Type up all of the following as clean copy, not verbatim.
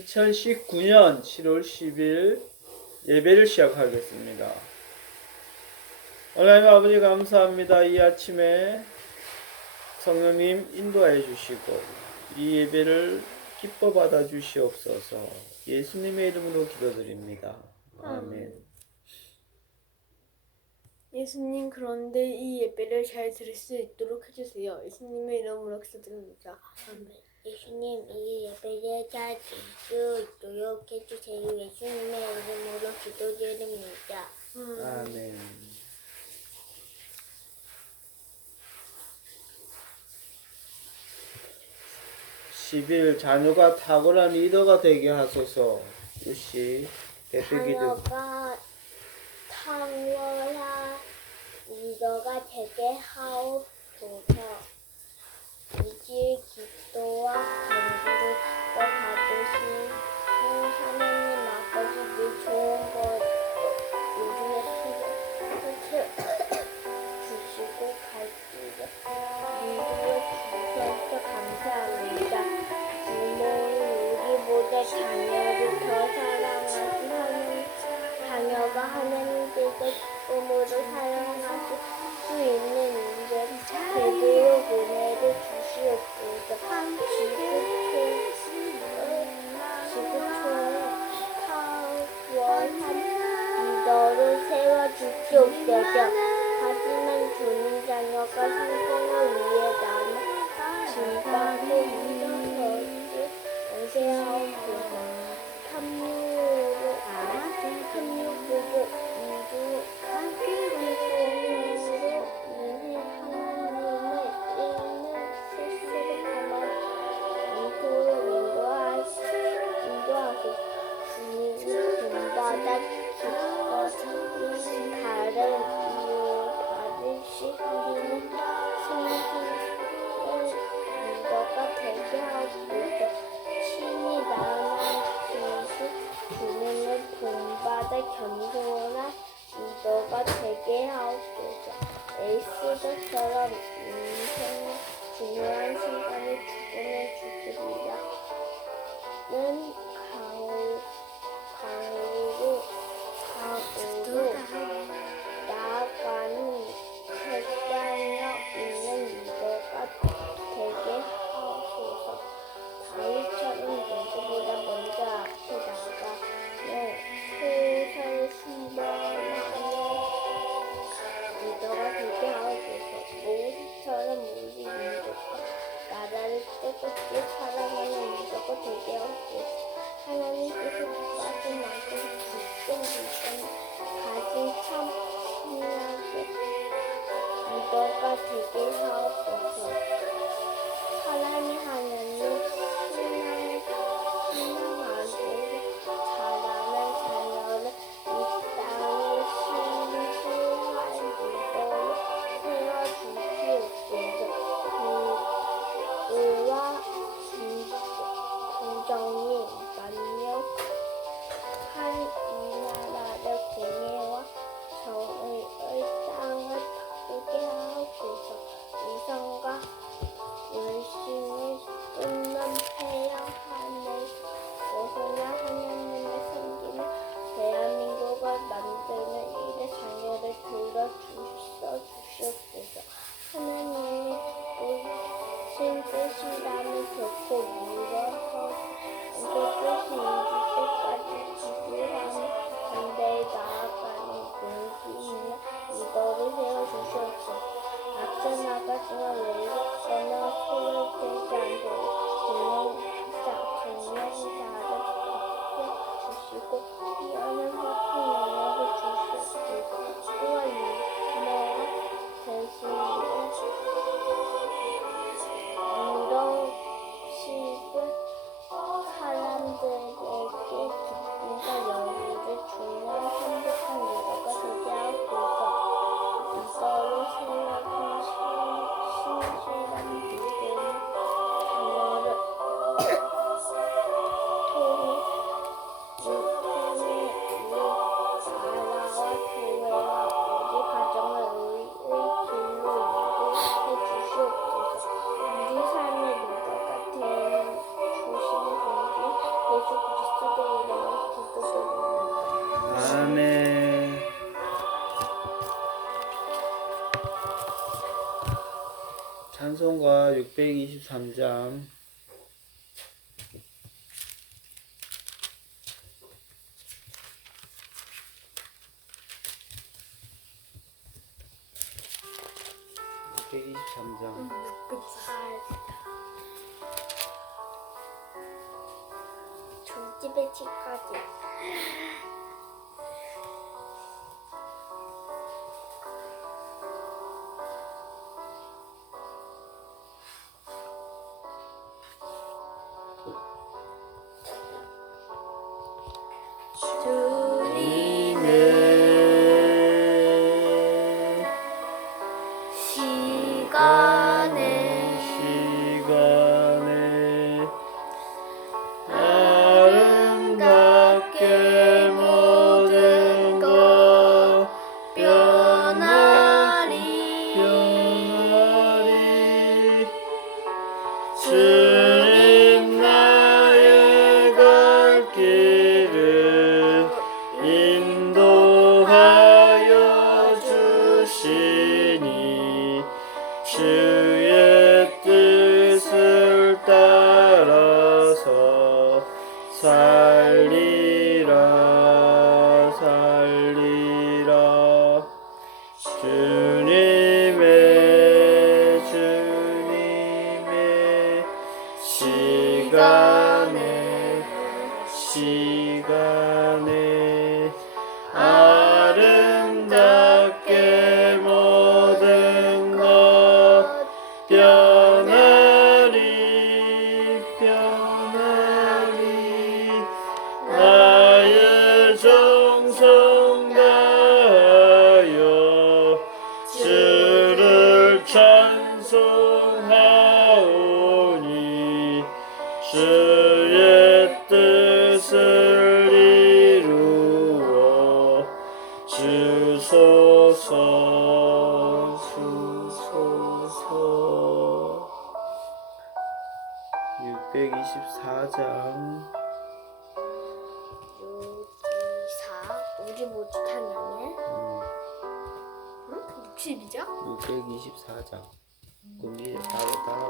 2019년 7월 10일 예배를 시작하겠습니다. 하나님 아버지 감사합니다. 이 아침에 성령님 인도하여 주시고 이 예배를 기뻐 받아 주시옵소서. 예수님의 이름으로 기도드립니다. 아멘. 예수님, 그런데 이 예배를 잘 들을 수 있도록 해주세요. 예수님의 이름으로 기도드립니다. 아멘. 예수님, 이 예배를 잘 들을 수 있도록 해주세요. 예수님의 이름으로 기도드립니다. 아멘. (10일) 자녀가 탁월한 리더가 되게 하소서. 유씨 대표기도. 자녀가 탁월한 리더가 되게 하옵소서. 이제 기도와 간구를 받으시고 하나님 아버지를 좋은 것 요즘에 주시고 갈 길에 인도해 주셔서 감사합니다. 부모는 우리보다 자녀를 더 사랑하시 하는 자녀가 하나님께서 꿈으로 사랑하실 수 있는 인생 되도록 은혜를 주시옵소서. 지구촌에 탁월한 리더를 세워주시옵소서. 하지만 주님 자녀가 성공을 위해 남은 진박을 이뤄서지 연세하옵소서. 탐욕으로 이루 겸손한 리더가 되게 하옵소서. 에스더처럼 인생의 중요한 순간에 죽음을 죽으리라. 는 강으로 나아가는 결단력 있는 리더가 되게 하옵소서. 다윗처럼 누구보다 먼저 앞에 나가는 소설 신방하는 리더가 되게 하옵소서. 모세처럼 우리 민족과 나라를 뜨겁게 사랑하는 리더가 되게 하옵소서. 하나님께서 기뻐하신 만큼 굳건 믿음 가진 참 신약의 리더가 되게 하옵소서. 사랑이 하나님 신앙하고 자라는 자녀를 이 땅에 신실한 리더로 세워주시옵소서. 의와 부정이 만족한 이 나라를 공의와 정의의 땅을 바꾸게 하옵소서. 이성과 열심을 쏟는 폐역하는 벗어나 하나님을 섬기는 대한민국을 만드는 일에 자녀를 주시옵소서. 하나님이 무슨 뜻이라면 결코 물어서 그 뜻이 이룰 때까지 기도하며 담대히 나아가는 용기 있는 리더를 세워주시옵소서. 앞서 나가지만 외롭거나 소외되지 않도록 경영자를 지켜주시고 뛰어난 화평 영역을 주시옵소서. 또한 리더가 대신에 리더십을 사람들에게 기쁨과 여유를 주는 행복한 리더가 되게 하옵소서. 리더로 세워진 신실한 믿음의 자녀를 예수 그리스도의 이름으로 기도드립니다. 아멘. 찬송가 623장. 두 집의 집까지. 주님의 시간에 아름답게 모든 것 변하리. 주님 나의 갈 길을 인도하여 주시니 주의 뜻을 따라서 살리라. 주님의 시간에 아름답게 모든 것 변하리. 나의 정성 다하여 주를 찬송하오니 주의 뜻을 이루어 주소서. 624장. 우리 모두 찬양해. 60이죠? 624장. 그럼 이제 바로 다음.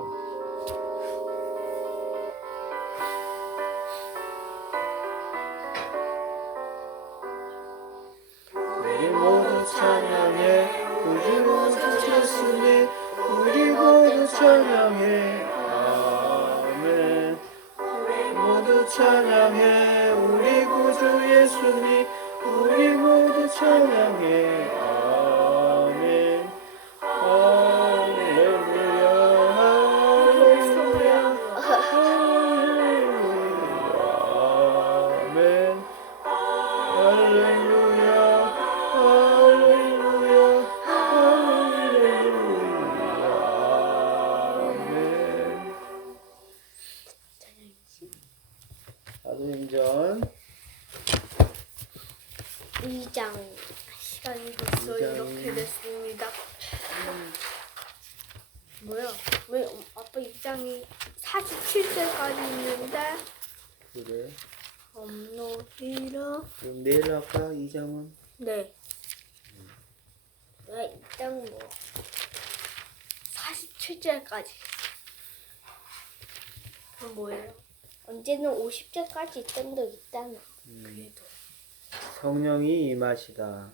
우리 모두 찬양해. 우리 모두 찬송해. 우리 모두 찬양해. 아멘. 모두 찬양해. 우리 구주 예수님. 우리 모두 찬양해. 아멘. 할렐루야. 할렐루야. 아멘. 할렐루야. 할렐루야. 할렐루야. 아멘. 사도행전 2장. 시간이 벌써 이렇게 됐습니다. 뭐야? 왜 아빠 입장이 47절까지 있는데 그래. 업로드로 그럼 내일 할까? 2장은? 네 나 2장 뭐. 47절까지. 그럼 뭐예요? 언제는 50절까지 있던 적 있다며. 그래도 성령이 임하시다.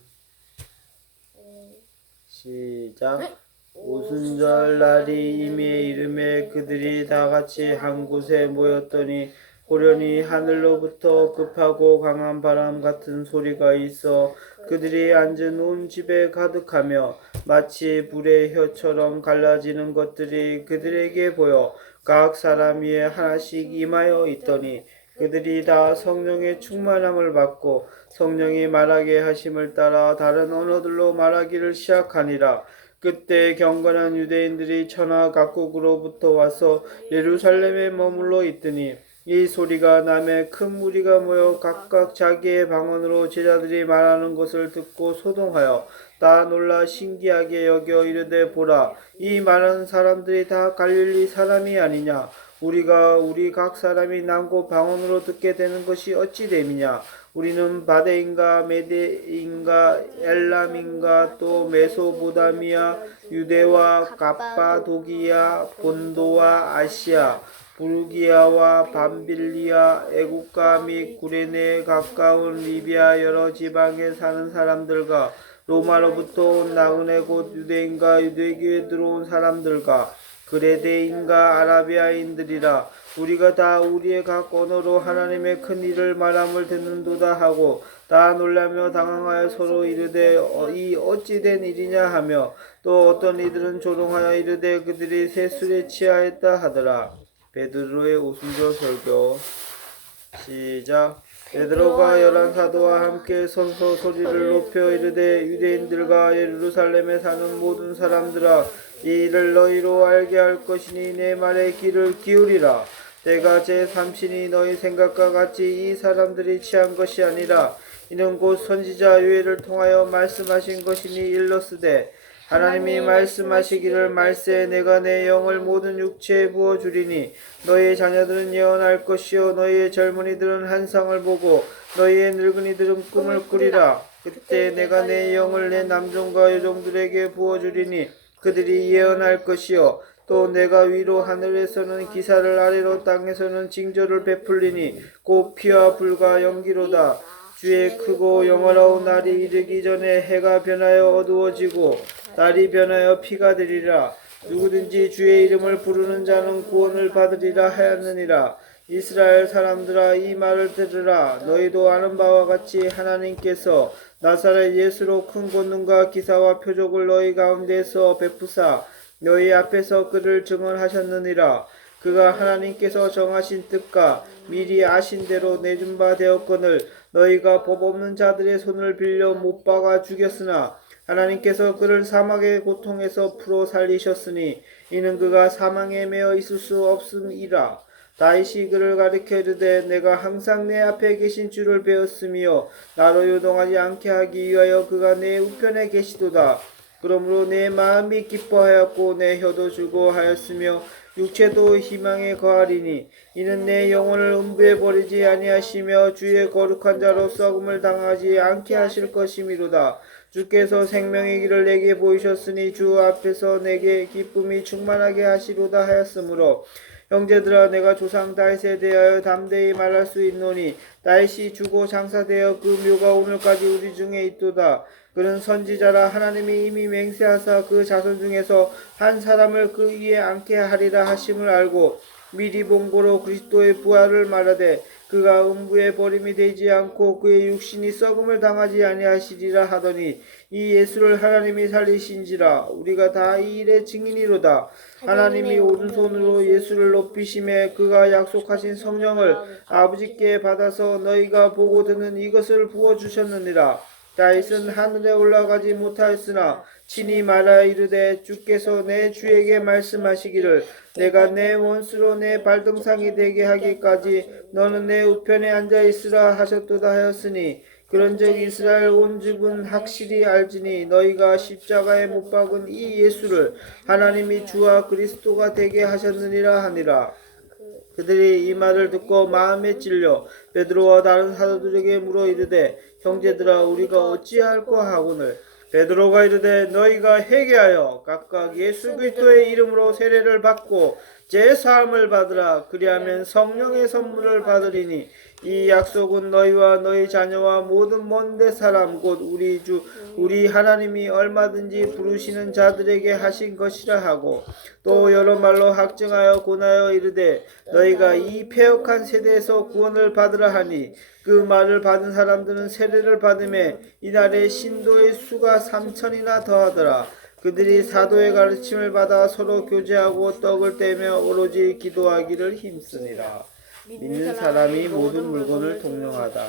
시작. 네? 오순절 날이 이미 이름에 그들이 다 같이 한 곳에 모였더니 호련히 하늘로부터 급하고 강한 바람 같은 소리가 있어 그들이 앉은 온 집에 가득하며 마치 불의 혀처럼 갈라지는 것들이 그들에게 보여 각 사람 위에 하나씩 임하여 있더니 그들이 다 성령의 충만함을 받고 성령이 말하게 하심을 따라 다른 언어들로 말하기를 시작하니라. 그때 경건한 유대인들이 천하 각국으로부터 와서 예루살렘에 머물러 있더니 이 소리가 남에 큰 무리가 모여 각각 자기의 방언으로 제자들이 말하는 것을 듣고 소동하여 다 놀라 신기하게 여겨 이르되 보라 이 많은 사람들이 다 갈릴리 사람이 아니냐. 우리가 우리 각 사람이 남고 방언으로 듣게 되는 것이 어찌 됨이냐. 우리는 바데인가 메데인가 엘람인가 또 메소보다미아 유대와 갑바도기아 본도와 아시아 부르기아와 밤빌리아 애국가 및 구레네에 가까운 리비아 여러 지방에 사는 사람들과 로마로부터 온 나그네 곧 유대인과 유대교에 들어온 사람들과 그레데인과 아라비아인들이라. 우리가 다 우리의 각 언어로 하나님의 큰 일을 말함을 듣는도다 하고 다 놀라며 당황하여 서로 이르되 이 어찌 된 일이냐 하며 또 어떤 이들은 조롱하여 이르되 그들이 새 술에 취하였다 하더라. 베드로의 오순절 설교. 시작. 베드로가 11사도와 함께 서서 소리를 높여 이르되 유대인들과 예루살렘에 사는 모든 사람들아, 이 일을 너희로 알게 할 것이니 내 말에 귀를 기울이라. 때가 제3신이 너희 생각과 같이 이 사람들이 취한 것이 아니라 이는 곧 선지자 요엘을 통하여 말씀하신 것이니 일러스되 하나님이 말씀하시기를 말세 내가 내 영을 모든 육체에 부어주리니 너희의 자녀들은 예언할 것이요 너희의 젊은이들은 환상을 보고 너희의 늙은이들은 꿈을 꾸리라. 그때 내가 내 영을 내 남종과 여종들에게 부어주리니 그들이 예언할 것이요 또 내가 위로 하늘에서는 기사를 아래로 땅에서는 징조를 베풀리니 곧 피와 불과 연기로다. 주의 크고 영원하온 날이 이르기 전에 해가 변하여 어두워지고 달이 변하여 피가 되리라. 누구든지 주의 이름을 부르는 자는 구원을 받으리라 하였느니라. 이스라엘 사람들아, 이 말을 들으라. 너희도 아는 바와 같이 하나님께서 나사렛 예수로 큰 권능과 기사와 표적을 너희 가운데서 베푸사 너희 앞에서 그를 증언하셨느니라. 그가 하나님께서 정하신 뜻과 미리 아신 대로 내준 바 되었거늘 너희가 법 없는 자들의 손을 빌려 못 박아 죽였으나 하나님께서 그를 사막의 고통에서 풀어 살리셨으니 이는 그가 사망에 매어 있을 수 없음이라. 다윗이 그를 가리켜 이르되 내가 항상 내 앞에 계신 주를 배웠으며 나로 요동하지 않게 하기 위하여 그가 내 우편에 계시도다. 그러므로 내 마음이 기뻐하였고 내 혀도 즐거워하였으며 육체도 희망에 거하리니 이는 내 영혼을 음부에 버리지 아니하시며 주의 거룩한 자로 썩음을 당하지 않게 하실 것이미로다. 주께서 생명의 길을 내게 보이셨으니 주 앞에서 내게 기쁨이 충만하게 하시로다 하였으므로 형제들아, 내가 조상 다윗에 대하여 담대히 말할 수 있노니 다윗이 주고 장사되어 그 묘가 오늘까지 우리 중에 있도다. 그는 선지자라. 하나님이 이미 맹세하사 그 자손 중에서 한 사람을 그 위에 앉게 하리라 하심을 알고 미리 본고로 그리스도의 부활을 말하되 그가 음부에 버림이 되지 않고 그의 육신이 썩음을 당하지 아니하시리라 하더니 이 예수를 하나님이 살리신지라. 우리가 다 이 일의 증인이로다. 하나님이 오른손으로 예수를 높이심에 그가 약속하신 성령을 아버지께 받아서 너희가 보고 듣는 이것을 부어주셨느니라. 다윗은 하늘에 올라가지 못하였으나 친히 말하여 이르되 주께서 내 주에게 말씀하시기를 내가 내 원수로 내 발등상이 되게 하기까지 너는 내 우편에 앉아있으라 하셨도다 하였으니 그런즉 이스라엘 온 집은 확실히 알지니 너희가 십자가에 못 박은 이 예수를 하나님이 주와 그리스도가 되게 하셨느니라 하니라. 그들이 이 말을 듣고 마음에 찔려 베드로와 다른 사도들에게 물어 이르되 형제들아, 우리가 어찌할꼬 하거늘 베드로가 이르되 너희가 회개하여 각각 예수 그리스도의 이름으로 세례를 받고 제사함을 받으라. 그리하면 성령의 선물을 받으리니 이 약속은 너희와 너희 자녀와 모든 먼데 사람 곧 우리 주 우리 하나님이 얼마든지 부르시는 자들에게 하신 것이라 하고 또 여러 말로 확증하여 권하여 이르되 너희가 이 패역한 세대에서 구원을 받으라 하니 그 말을 받은 사람들은 세례를 받음에 이날에 신도의 수가 3,000이나 더하더라. 그들이 사도의 가르침을 받아 서로 교제하고 떡을 떼며 오로지 기도하기를 힘쓰니라. 믿는 사람이 모든 물건을 통용하다.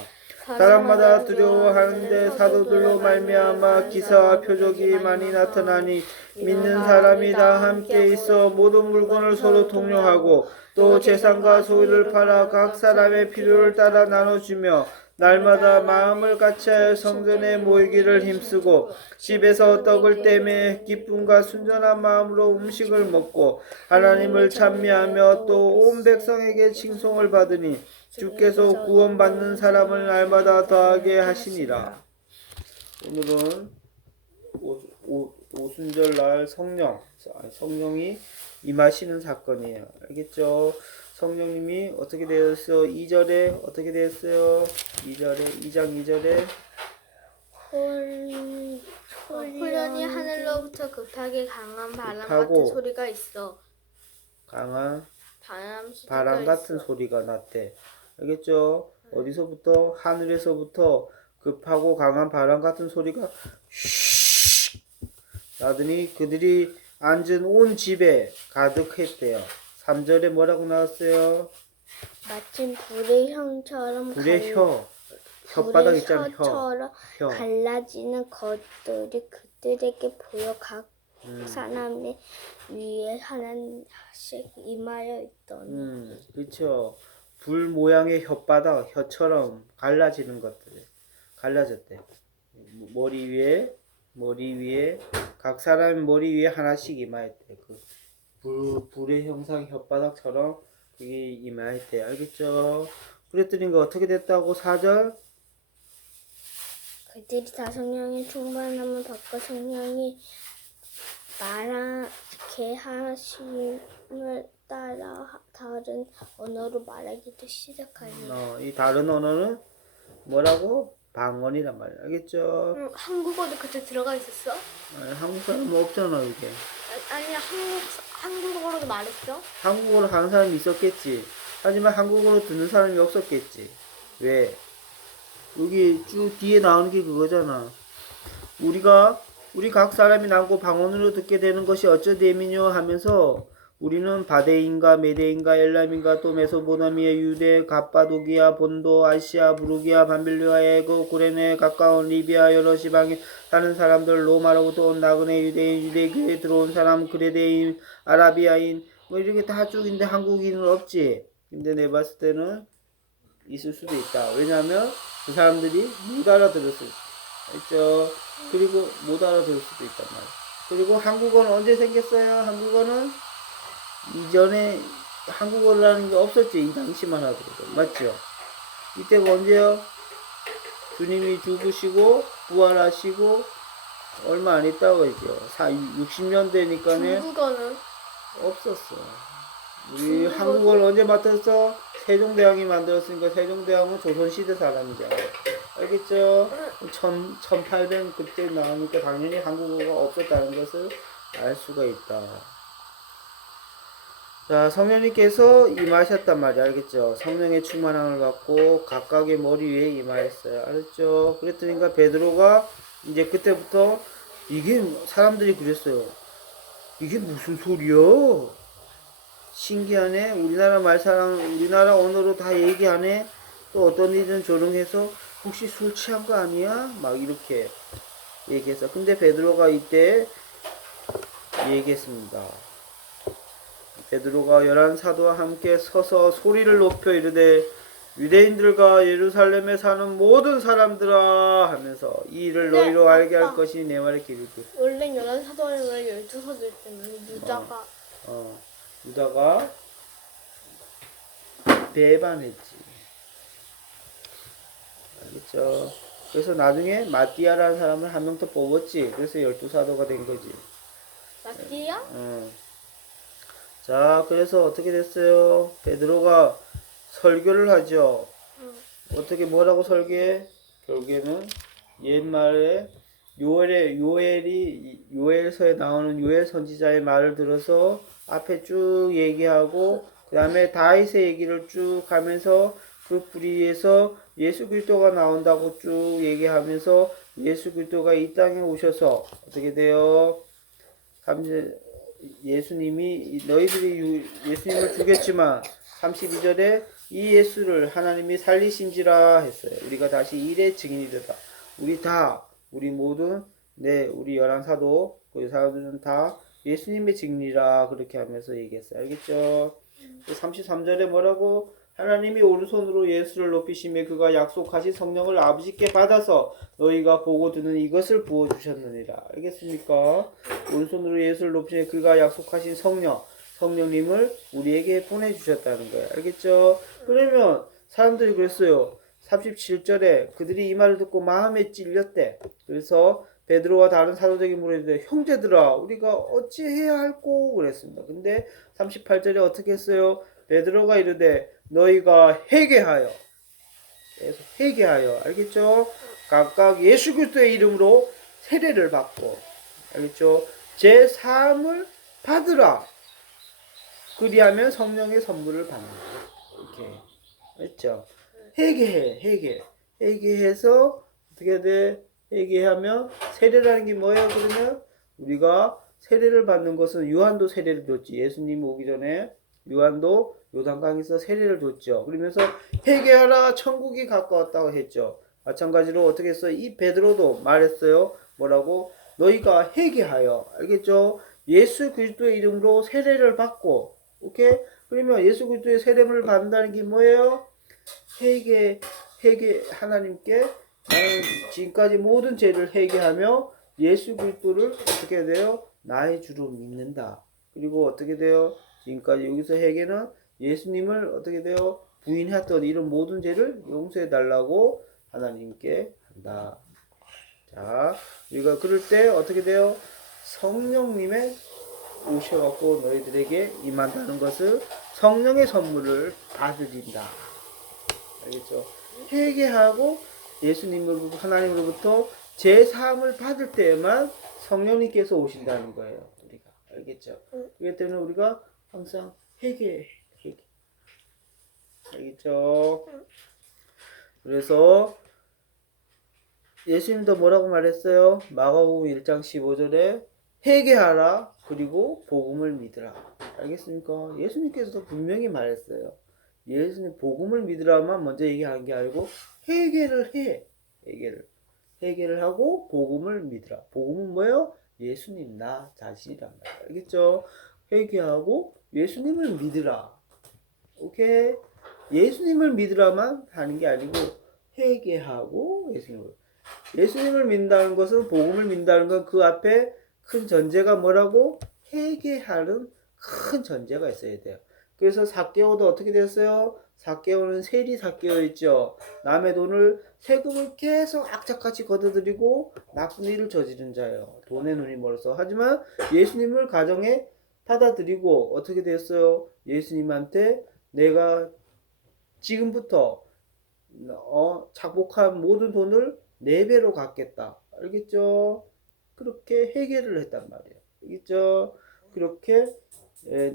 사람마다 두려워하는데 사도들로 말미암아 기사와 표적이 많이 나타나니 믿는 사람이 다 함께 있어 모든 물건을 서로 통용하고 또 재산과 소유를 팔아 각 사람의 필요를 따라 나눠주며 날마다 마음을 같이하여 성전에 모이기를 힘쓰고 집에서 떡을 떼매 기쁨과 순전한 마음으로 음식을 먹고 하나님을 찬미하며 또 온 백성에게 칭송을 받으니 주께서 구원받는 사람을 날마다 더하게 하시니라. 오늘은 오순절날 성령이 임하시는 사건이에요. 알겠죠? 성령님이 어떻게 되었어요? 2절에 어떻게 되었어요? 2장 2절에 호련히 하늘로부터 급하게 강한 바람 급하고 같은 소리가 있어. 강한 바람 바람 같은 소리가 났대. 알겠죠? 어디서부터? 하늘에서부터 급하고 강한 바람 같은 소리가 슉 나더니 그들이 앉은 온 집에 가득했대요. 3절에 뭐라고 나왔어요? 마침 불의 형처럼 불의 혓바닥 있잖아. 혀처럼 혀. 갈라지는 것들이 그들에게 보여 각 사람의 위에 하나씩 임하여 있더니 그렇죠. 불 모양의 혓바닥, 혀처럼 갈라지는 것들, 갈라졌대. 머리 위에 각 사람 머리 위에 하나씩 임하였대. 불의 형상 혓바닥처럼 그게 임하였대. 알겠죠? 그랬더니 어떻게 됐다고 4절? 그들이 다 성령의 충만함을 받고 성령이 말하게 하심을 따라 다른 언어로 말하기도 시작하니 이 다른 언어는 뭐라고? 방언이란 말이야. 알겠죠? 한국어도 그때 들어가 있었어? 한국 사람 없잖아, 이게. 아니 한국어로도 말했어? 한국어로 하는 사람이 있었겠지. 하지만 한국어로 듣는 사람이 없었겠지. 왜? 여기 쭉 뒤에 나오는 게 그거잖아. 우리 각 사람이 나고 방언으로 듣게 되는 것이 어쩌되미뇨 하면서 우리는 바데인가 메데인가 엘람인가 또 메소포타미아 유대 갑바도기아 본도 아시아 부르기아 밤빌리아 에고 구레네 가까운 리비아 여러 지방에 사는 사람들 로마로부터 온 나그네 유대인 유대교에 들어온 사람 그레데인 아라비아인 뭐 이렇게 다 쭉인데 한국인은 없지. 근데 내 봤을 때는 있을 수도 있다. 왜냐하면 그 사람들이 못 알아들을 수 있어. 알죠? 그리고 못 알아들을 수도 있단 말이야. 그리고 한국어는 언제 생겼어요? 한국어는 이전에 한국어라는 게 없었지. 이 당시만 하더라도. 맞죠? 이때가 언제요? 주님이 죽으시고 부활하시고 얼마 안 있다고 했죠. 60년 되니까는 중국어는? 없었어. 우리 한국어를 언제 맡았어? 세종대왕이 만들었으니까 세종대왕은 조선시대 사람이잖아. 알겠죠? 1800 그때 나오니까 당연히 한국어가 없었다는 것을 알 수가 있다. 자, 성령님께서 임하셨단 말이야. 알겠죠? 성령의 충만함을 받고 각각의 머리 위에 임하였어요. 알았죠? 그랬더니까 베드로가 이제 그때부터 이게 사람들이 그랬어요. 이게 무슨 소리야? 신기하네. 우리나라 언어로 다 얘기하네. 또 어떤 일은 조롱해서 혹시 술 취한 거 아니야? 막 이렇게 얘기했어. 근데 베드로가 이때 얘기했습니다. 베드로가 11사도와 함께 서서 소리를 높여 이르되 유대인들과 예루살렘에 사는 모든 사람들아 하면서 이 일을 너희로 알게 할 것이 내 말의 길이고. 원래 11사도 아니라 12사도일 때는 유다가 배반했지. 알겠죠? 그래서 나중에 마띠아라는 사람을 한 명 더 뽑았지. 그래서 12사도가 된 거지. 마띠아? 자, 그래서 어떻게 됐어요? 베드로가 설교를 하죠. 어떻게 뭐라고 설교해? 결국에는 옛말에 요엘서에 나오는 요엘 선지자의 말을 들어서 앞에 쭉 얘기하고 그 다음에 다윗의 얘기를 쭉 하면서 그 뿌리에서 예수 그리스도가 나온다고 쭉 얘기하면서 예수 그리스도가 이 땅에 오셔서 어떻게 돼요? 예수님이 너희들이 예수님을 죽였지만 32절에 이 예수를 하나님이 살리신지라 했어요. 우리가 다시 일의 증인이 되다. 우리 모두 우리 11사도 그 사람들은 다 예수님의 증인이라 그렇게 하면서 얘기했어요. 알겠죠? 33절에 뭐라고 하나님이 오른손으로 예수를 높이시며 그가 약속하신 성령을 아버지께 받아서 너희가 보고 듣는 이것을 부어주셨느니라. 알겠습니까? 오른손으로 예수를 높이시며 그가 약속하신 성령님을 우리에게 보내주셨다는 거예요. 알겠죠? 그러면 사람들이 그랬어요. 37절에 그들이 이 말을 듣고 마음에 찔렸대. 그래서 베드로와 다른 사도들에게 물었는데 형제들아 우리가 어찌해야 할꼬 그랬습니다. 근데 38절에 어떻게 했어요? 베드로가 이르되 너희가 회개하여 계속 회개하여 알겠죠? 각각 예수 그리스도의 이름으로 세례를 받고 알겠죠? 제 사함을 받으라. 그리하면 성령의 선물을 받는 거예요. 이렇게 했죠? 회개해서 어떻게 돼? 회개하면 세례라는 게 뭐예요? 그러면 우리가 세례를 받는 것은 요한도 세례를 줬지. 예수님 오기 전에 요한도 요단강에서 세례를 줬죠. 그러면서 회개하라 천국이 가까웠다고 했죠. 마찬가지로 어떻게 했어요? 이 베드로도 말했어요. 뭐라고? 너희가 회개하여 알겠죠? 예수 그리스도의 이름으로 세례를 받고 오케이? 그러면 예수 그리스도의 세례를 받는다는 게 뭐예요? 회개 하나님께 나는 지금까지 모든 죄를 회개하며 예수 그리스도를 어떻게 돼요? 나의 주로 믿는다. 그리고 어떻게 돼요? 지금까지 여기서 회개는 예수님을 어떻게 돼요? 부인했던 이런 모든 죄를 용서해 달라고 하나님께 한다. 자, 우리가 그럴 때 어떻게 돼요? 성령님의 오셔갖고 너희들에게 임한다는 것을 성령의 선물을 받으린다. 알겠죠? 회개하고 예수님으로부터 하나님으로부터 제 사함을 받을 때에만 성령님께서 오신다는 거예요. 우리가 알겠죠? 그렇기 때문에 우리가 항상 회개. 알겠죠? 그래서 예수님도 뭐라고 말했어요? 마가복음 1장 15절에 회개하라 그리고 복음을 믿으라. 알겠습니까? 예수님께서도 분명히 말했어요. 예수님 복음을 믿으라만 먼저 얘기한 게 아니고 회개를 해. 회개를 하고 복음을 믿으라. 복음은 뭐예요? 예수님 나 자신이란 말이에요. 알겠죠? 회개하고 예수님을 믿으라. 오케이? 예수님을 믿으라만 하는 게 아니고 회개하고 예수님을 믿는다는 것은 복음을 믿는다는 건 그 앞에 큰 전제가 뭐라고? 회개하는 큰 전제가 있어야 돼요. 그래서 삭개오도 어떻게 됐어요? 삭개오는 세리 삭개오였죠. 남의 돈을 세금을 계속 악착같이 걷어들이고 나쁜 일을 저지른 자예요. 돈에 눈이 멀어서. 하지만 예수님을 가정에 받아들이고 어떻게 됐어요? 예수님한테 내가 지금부터 착복한 모든 돈을 4배로 갚겠다. 알겠죠? 그렇게 회개를 했단 말이에요. 알겠죠? 그렇게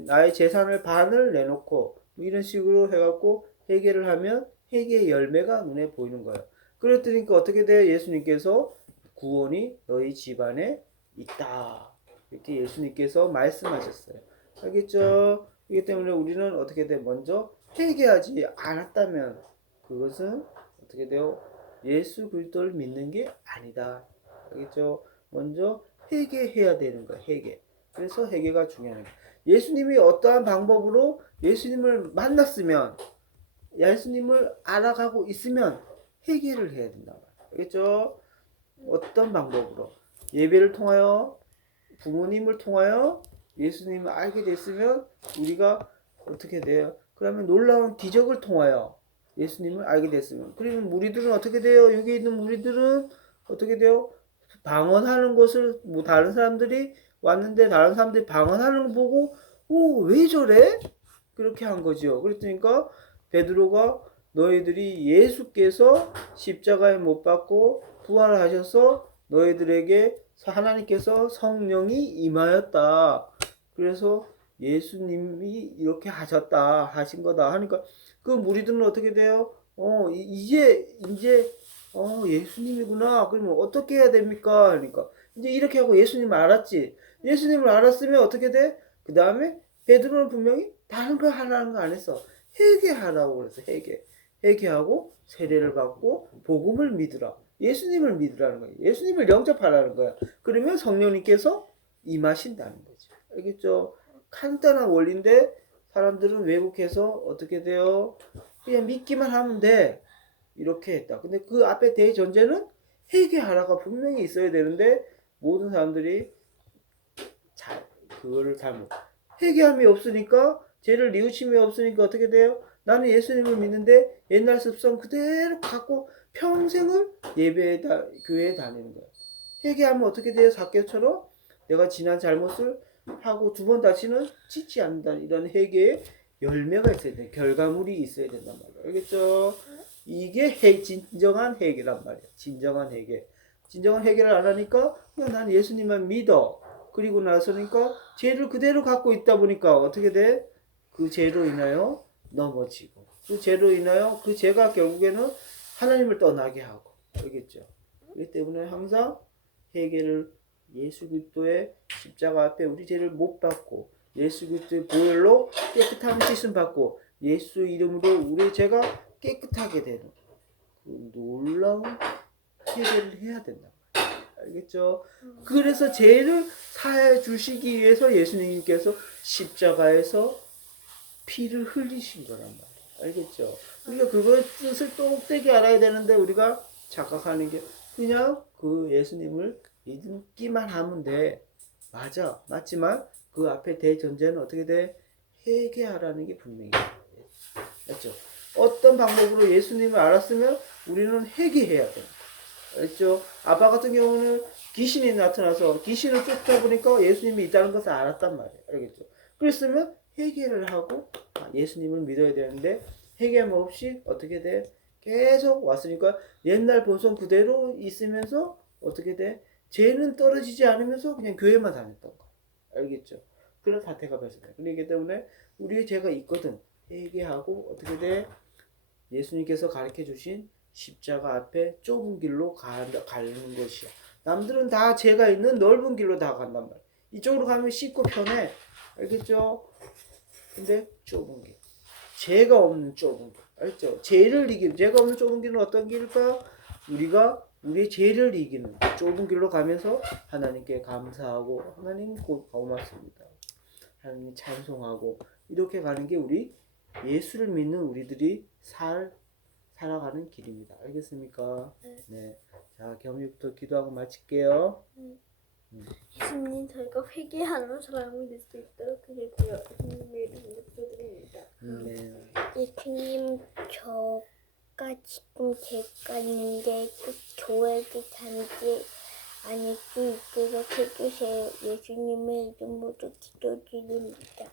나의 재산을 반을 내놓고 이런 식으로 해갖고 회개를 하면 회개의 열매가 눈에 보이는 거예요. 그랬더니까 어떻게 돼요? 예수님께서 구원이 너희 집안에 있다. 이렇게 예수님께서 말씀하셨어요. 알겠죠? 그렇기 때문에 우리는 어떻게 돼? 먼저 회개하지 않았다면 그것은 어떻게 돼요? 예수 그리스도를 믿는 게 아니다. 알겠죠? 먼저 회개해야 되는 거야. 회개. 그래서 회개가 중요한 거야. 예수님이 어떠한 방법으로 예수님을 만났으면 예수님을 알아가고 있으면 회개를 해야 된다. 알겠죠? 어떤 방법으로? 예배를 통하여 부모님을 통하여 예수님을 알게 됐으면 우리가 어떻게 돼요? 그러면 놀라운 기적을 통하여 예수님을 알게 됐으면 그러면 무리들은 어떻게 돼요? 여기 있는 무리들은 어떻게 돼요? 방언하는 것을 뭐 다른 사람들이 왔는데 다른 사람들이 방언하는 거 보고 왜 저래? 그렇게 한 거죠. 그랬으니까 베드로가 너희들이 예수께서 십자가에 못 박고 부활하셔서 너희들에게 하나님께서 성령이 임하였다. 그래서 예수님이 이렇게 하신 거다 하니까 그 무리들은 어떻게 돼요? 이제 예수님이구나. 그러면 어떻게 해야 됩니까? 그러니까 이제 이렇게 하고 예수님을 알았지. 예수님을 알았으면 어떻게 돼? 그 다음에 베드로는 분명히 다른 거 하라는 거 안 했어. 회개하라고 그랬어. 회개하고 세례를 받고 복음을 믿으라. 예수님을 믿으라는 거야. 예수님을 영접하라는 거야. 그러면 성령님께서 임하신다는 거죠. 알겠죠? 간단한 원리인데 사람들은 왜곡해서 어떻게 돼요? 그냥 믿기만 하면 돼. 이렇게 했다. 근데 그 앞에 대전제는 회개하라가 분명히 있어야 되는데 모든 사람들이 그거를 잘못. 회개함이 없으니까 죄를 뉘우침이 없으니까 어떻게 돼요? 나는 예수님을 믿는데 옛날 습성 그대로 갖고 평생을 교회에 다니는 거예요. 회개하면 어떻게 돼요? 삭개처럼 내가 지난 잘못을 하고 두 번 다시는 짓지 않는다. 이런 회개의 열매가 있어야 돼. 결과물이 있어야 된단 말이에요. 알겠죠? 이게 진정한 회개란 말이에요. 진정한 회개. 진정한 회개를 안 하니까 그냥 난 예수님만 믿어. 그리고 나서니까 죄를 그대로 갖고 있다 보니까 어떻게 돼? 그 죄로 인하여 넘어지고 그 죄로 인하여 그 죄가 결국에는 하나님을 떠나게 하고. 알겠죠? 그렇기 때문에 항상 회개를 예수 그리스도의 십자가 앞에 우리 죄를 못 받고 예수 그리스도의 보혈로 깨끗함 씻음 받고 예수 이름으로 우리 죄가 깨끗하게 되는 그 놀라운 회개를 해야 된다. 알겠죠? 그래서 죄를 사해 주시기 위해서 예수님께서 십자가에서 피를 흘리신 거란 말이에요. 알겠죠? 우리가 그거의 뜻을 똑되게 알아야 되는데 우리가 착각하는 게 그냥 그 예수님을 믿기만 하면 돼. 맞아. 맞지만 그 앞에 대전제는 어떻게 돼? 회개하라는 게 분명히 맞죠? 어떤 방법으로 예수님을 알았으면 우리는 회개해야 돼. 알죠? 아빠 같은 경우는 귀신이 나타나서 귀신을 쫓아보니까 예수님이 있다는 것을 알았단 말이에요. 알겠죠? 그랬으면 회개를 하고 예수님을 믿어야 되는데 회개함 없이 어떻게 돼? 계속 왔으니까 옛날 본성 그대로 있으면서 어떻게 돼? 죄는 떨어지지 않으면서 그냥 교회만 다녔던 거. 알겠죠? 그런 사태가 발생해. 그렇기 때문에 우리의 죄가 있거든. 회개하고 어떻게 돼? 예수님께서 가르쳐 주신 십자가 앞에 좁은 길로 가는 것이야. 남들은 다 죄가 있는 넓은 길로 다 간단 말이야. 이쪽으로 가면 쉽고 편해. 알겠죠? 근데 좁은 길. 죄가 없는 좁은 길. 알죠? 죄를 이기는, 죄가 없는 좁은 길은 어떤 길일까요? 우리가 우리의 죄를 이기는 좁은 길로 가면서 하나님께 감사하고 하나님 고맙습니다. 하나님 찬송하고 이렇게 가는 게 우리 예수를 믿는 우리들이 살아가는 길입니다. 알겠습니까? 네. 자, 겸유부터 기도하고 마칠게요. 예수님, 저희가 회개하는 사람이 될 수 있도록 해주세요. 예수님의 이름으로 기도드립니다. 네. 예수님, 저가 지금 죄가 있는데 꼭 교회도 다니지 않을 수 있도록 해주세요. 예수님의 이름으로 기도드립니다.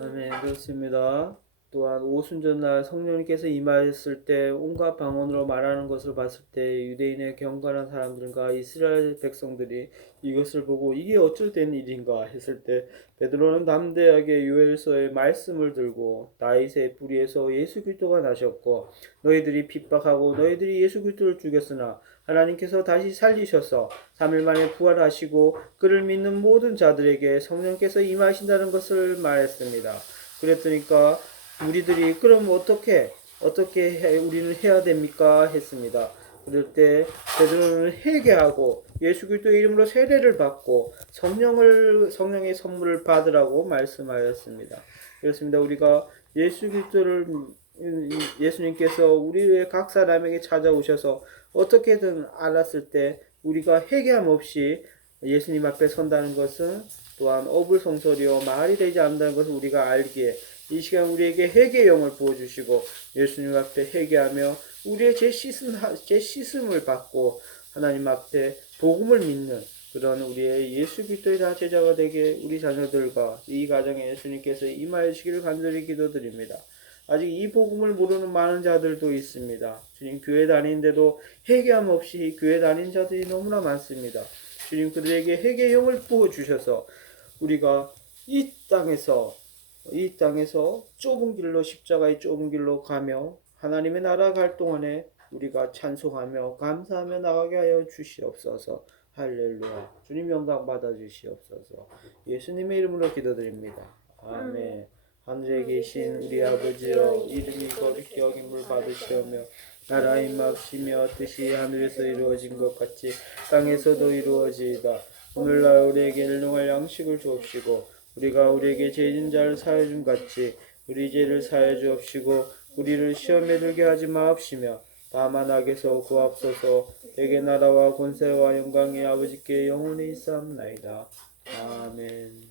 아멘. 그렇습니다. 또한 오순절날 성령님께서 임하였을 때 온갖 방언으로 말하는 것을 봤을 때 유대인의 경건한 사람들과 이스라엘 백성들이 이것을 보고 이게 어쩔 된 일인가 했을 때 베드로는 담대하게 요엘서의 말씀을 들고 다윗의 뿌리에서 예수 그리스도가 나셨고 너희들이 핍박하고 너희들이 예수 그리스도를 죽였으나 하나님께서 다시 살리셔서 3일 만에 부활하시고 그를 믿는 모든 자들에게 성령께서 임하신다는 것을 말했습니다. 그랬더니까 우리들이 그럼 어떻게 우리는 해야 됩니까? 했습니다. 그럴 때 베드로는 회개하고 예수 그리스도의 이름으로 세례를 받고 성령의 선물을 받으라고 말씀하였습니다. 그렇습니다. 우리가 예수님께서 우리의 각 사람에게 찾아오셔서 어떻게든 알았을 때 우리가 회개함 없이 예수님 앞에 선다는 것은 또한 어불성설이요 말이 되지 않는다는 것을 우리가 알기에 이 시간 우리에게 회개의 영을 부어주시고 예수님 앞에 회개하며 우리의 죄 씻음을 받고 하나님 앞에 복음을 믿는 그런 우리의 예수 그리스도의 다 제자가 되게 우리 자녀들과 이 가정에 예수님께서 임하여 주시기를 간절히 기도드립니다. 아직 이 복음을 모르는 많은 자들도 있습니다. 주님, 교회 다니는데도 회개함 없이 교회 다니는 자들이 너무나 많습니다. 주님, 그들에게 회개의 영을 부어주셔서 우리가 이 땅에서 좁은 길로 십자가의 좁은 길로 가며 하나님의 나라 갈 동안에 우리가 찬송하며 감사하며 나가게 하여 주시옵소서. 할렐루야. 주님 영광 받아 주시옵소서. 예수님의 이름으로 기도드립니다. 아멘. 하늘에 계신 우리 아버지여, 이름이 거룩히 여김을 받으시오며 나라 임하시며 뜻이 하늘에서 이루어진 것 같이 땅에서도 이루어지이다. 오늘날 우리에게 일용할 양식을 주옵시고 우리가 우리에게 죄진 자를 사하여 준 같이 우리 죄를 사하여 주옵시고 우리를 시험에 들게 하지 마옵시며 다만 악에서 구하옵소서. 내게 나라와 권세와 영광이 아버지께 영원히 있사옵나이다. 아멘.